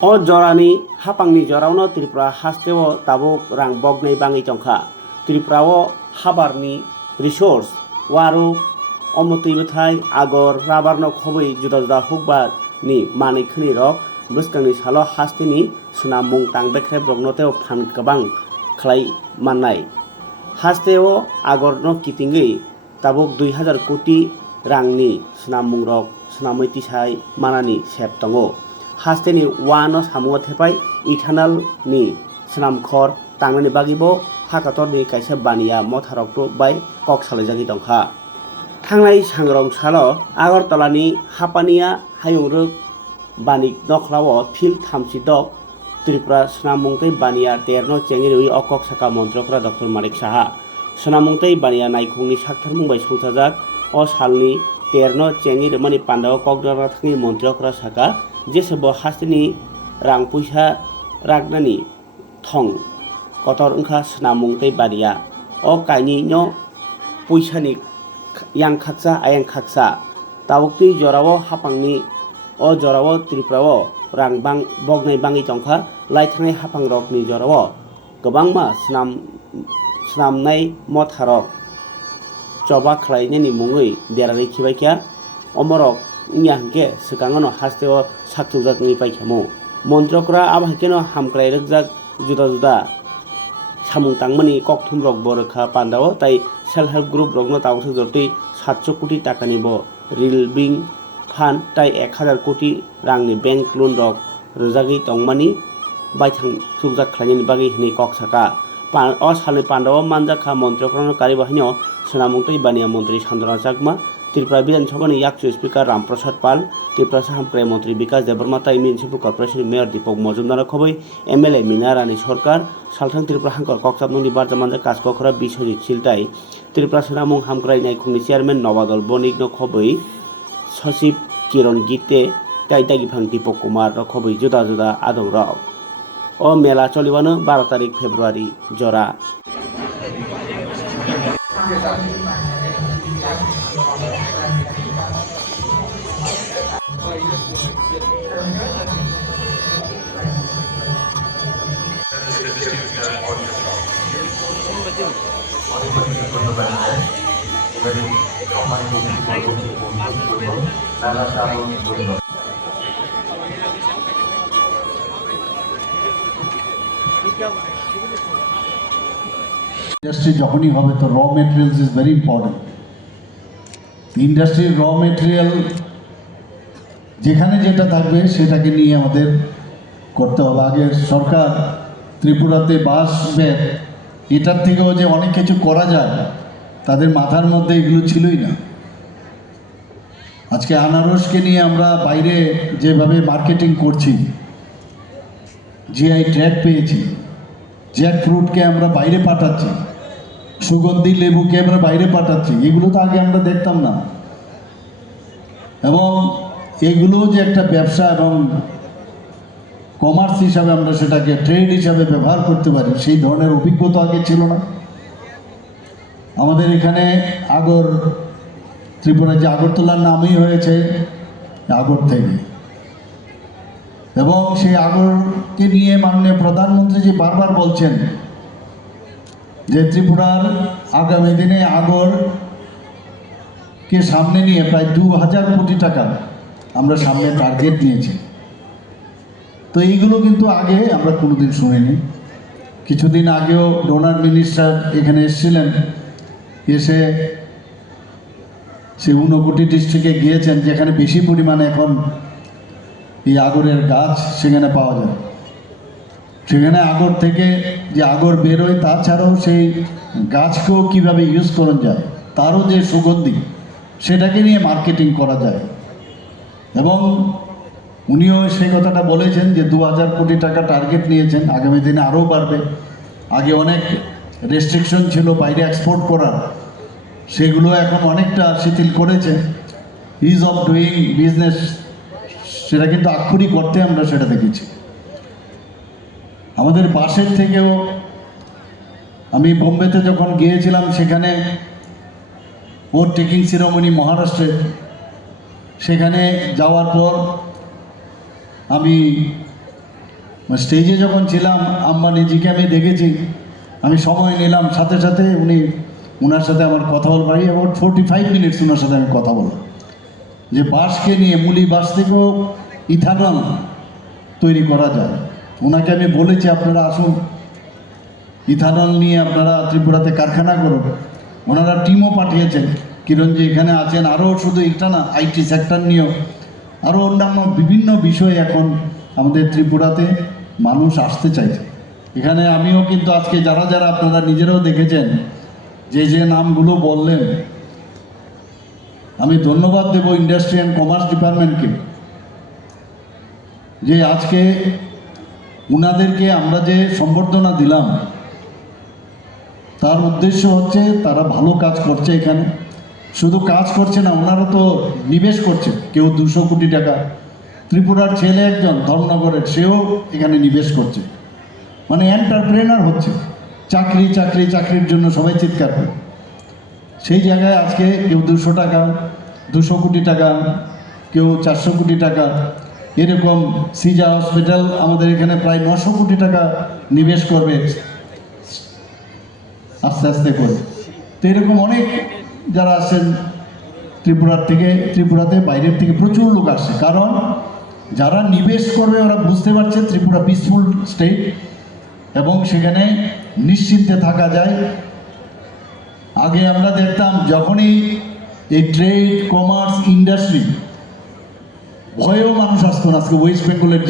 O jorani hapangni jorauno Tripura hasteo tabuk rang bognai bangi tongkha. Tripura o habarni resource waru omotui bethai agor rabarno khobui juda juda hukba ni manui khini rok bwskangni salo hasteni swnamung tangbekhrep roknoteo phan kabang khlai mannai. Hasteo agorno kitingui tabuk 2000 koti rangni swnamung rok swnamui tisai manani sep tongo. Hasteni wano samungo thepai ethanol ni swnamkhor tangnani bagibo hakator ni kaisa baniya motharok to bai kok salajagi tongkha. Thangnai sangrong salo Agartala ni hapaniya hayungruk banik nokhlao phil thamsi dok Tripura swnamung tei baniya terno chengirui o kok saka montrokra Dr. Manik Saha. Swnamung tei baniya naikhungni saktharmung bai sultajak o salni terno chengirmani pandao kokdara thangni montrokra saka jesebo hasteni rang puisa ragnani thong kotor wngkha swnamung tei baniya o kaini no puisani yang khaksa ayang khaksa tabukti jorao hapangni o jorao Tripurao rang bang bognai bangi tongkha laithangai hapangrok ni jorao kwbangma swnamnai motharok choba khlainani mungui derari khibaikya omorok nya hingke swikangono hasteo saktujak ni paikhamu montrokra abahakeno hamklai rwkjak juda juda samung tangmani kokthum rok borokha pandao tai self help group rokno tabuk jortui 700 koti taka ni bo revolving fund tai 1000 koti rangni bank loan rok rwjagui tongmani baithang sukjak khlainani bagi hini kok saka o salni pandao manjakha montrokrano karibahino swnamung tei baniya mantri Sandana Chakma Tripura Bidhan Sabha ni yakchu Speaker Ramprasad Pal, Tripura Sahamkrai Mantri Bikas Debarma tai Municipal Corporation Mayor Deepak Mojumdar khobui MLA Minarani Sarkar Salthang Tripura Hangkor Kokchapnungni barjamanja kajkokra Biswajit Siltai Tripura Swnamung Hamkrai Naikhungni Chairman Nobadol Bonikno khobui Sachib Kiron Gite tai Dagifang Deepak Kumar rok khobui juda juda adong rok o mela cholibano 12 tarik February jora industry যখনই হবে তো raw materials is very important ইন্ডাস্ট্রির র material যেখানে যেটা থাকবে সেটাকে নিয়ে আমাদের করতে হবে আগে সরকার ত্রিপুরাতে বাস ব্যাগ এটার থেকেও যে অনেক কিছু করা যায় তাদের মাথার মধ্যে এগুলো ছিলই না আজকে আনারসকে নিয়ে আমরা বাইরে যেভাবে মার্কেটিং করছি জিআই ট্যাগ পেয়েছি জ্যাক ফ্রুটকে আমরা বাইরে পাঠাচ্ছি সুগন্ধি লেবুকে আমরা বাইরে পাঠাচ্ছি এগুলো তো আগে আমরা দেখতাম না এবং এগুলো যে একটা ব্যবসা এবং কমার্স হিসাবে আমরা সেটাকে ট্রেড হিসাবে ব্যবহার করতে পারি সেই ধরনের অভিজ্ঞতা আগে ছিল না আমাদের এখানে আগর ত্রিপুরা যে আগরতলার নামই হয়েছে আগর থেকে এবং সেই আগরকে নিয়ে মাননীয় প্রধানমন্ত্রী যে বারবার বলছেন যে ত্রিপুরার আগামী দিনে আগরকে সামনে নিয়ে প্রায় 2000 কোটি টাকা আমরা সামনে টার্গেট নিয়েছি তো এইগুলো কিন্তু আগে আমরা কোনোদিন শুনিনি কিছুদিন আগেও ডোনার মিনিস্টার এখানে এসেছিলেন এসে সে ঊনকোটি ডিস্ট্রিক্টে গিয়েছেন যেখানে বেশি পরিমাণে এখন এই আগরের গাছ সেখানে পাওয়া যায় সেখানে আগর থেকে যে আগর বেরোয় তাছাড়াও সেই গাছকেও কীভাবে ইউজ করা যায় তারও যে সুগন্ধি সেটাকে নিয়ে মার্কেটিং করা যায় এবং উনিও সেই কথাটা বলেছেন যে 2000 কোটি টাকা টার্গেট নিয়েছেন আগামী দিনে আরও বাড়বে আগে অনেক রেস্ট্রিকশন ছিল বাইরে এক্সপোর্ট করার সেগুলো এখন অনেকটা শিথিল করেছে ইজ অফ ডুইং বিজনেস সেটা কিন্তু আক্ষরিক অর্থে আমরা সেটা দেখেছি আমাদের বাসের থেকেও আমি বোম্বেতে যখন গিয়েছিলাম সেখানে ওর টেকিং সিরামনি মহারাষ্ট্রে সেখানে যাওয়ার পর আমি স্টেজে যখন ছিলাম আম্বানিজিকে আমি দেখেছি, আমি সময় নিলাম, সাথে সাথে ওনার সাথে আমার কথা বলবার অ্যাবাউট 45 মিনিটস ওনার সাথে আমি কথা বললাম যে বাঁশকে নিয়ে, মুলি বাঁশ থেকেও ইথানল তৈরি করা যায়। ওনাকে আমি বলেছি আপনারা আসুন, ইথানল নিয়ে আপনারা ত্রিপুরাতে কারখানা করুন। ওনারা টিমও পাঠিয়েছেন, কিরণজি এখানে আছেন, আরও শুধু এটা না, আইটি সেক্টর নিয়েও আরও অন্যান্য বিভিন্ন বিষয়ে এখন আমাদের ত্রিপুরাতে মানুষ আসতে চাইছে। এখানে আমিও কিন্তু আজকে যারা যারা আপনারা নিজেরাও দেখেছেন যে নামগুলো বললেন, আমি ধন্যবাদ দেব ইন্ডাস্ট্রি অ্যান্ড কমার্স ডিপার্টমেন্টকে যে আজকে উনাদেরকে আমরা যে সম্বর্ধনা দিলাম, তার উদ্দেশ্য হচ্ছে তারা ভালো কাজ করছে এখানে। শুধু কাজ করছে না, ওনারা তো নিবেশ করছে। কেউ 200 কোটি টাকা, ত্রিপুরার ছেলে একজন ধর্মনগরের, সেও এখানে নিবেশ করছে, মানে এন্টারপ্রেনার হচ্ছে। চাকরি চাকরি চাকরির জন্য সবাই চিৎকার করে, সেই জায়গায় আজকে কেউ 200 টাকা, 200 কোটি টাকা, কেউ 400 কোটি টাকা, এরকম সিজা হসপিটাল আমাদের এখানে প্রায় 900 কোটি টাকা নিবেশ করবে আস্তে আস্তে করে। তো এরকম অনেক যারা আসেন ত্রিপুরার থেকে, ত্রিপুরাতে বাইরের থেকে প্রচুর লোক আসে, কারণ যারা নিবেশ করবে ওরা বুঝতে পারছে ত্রিপুরা পিসফুল স্টেট এবং সেখানে নিশ্চিন্তে থাকা যায়। আগে আমরা দেখতাম যখনই এই ট্রেড, কমার্স, ইন্ডাস্ট্রি, ভয়েও মানুষ আসতো না। আজকে ওয়েস্ট বেঙ্গলের যে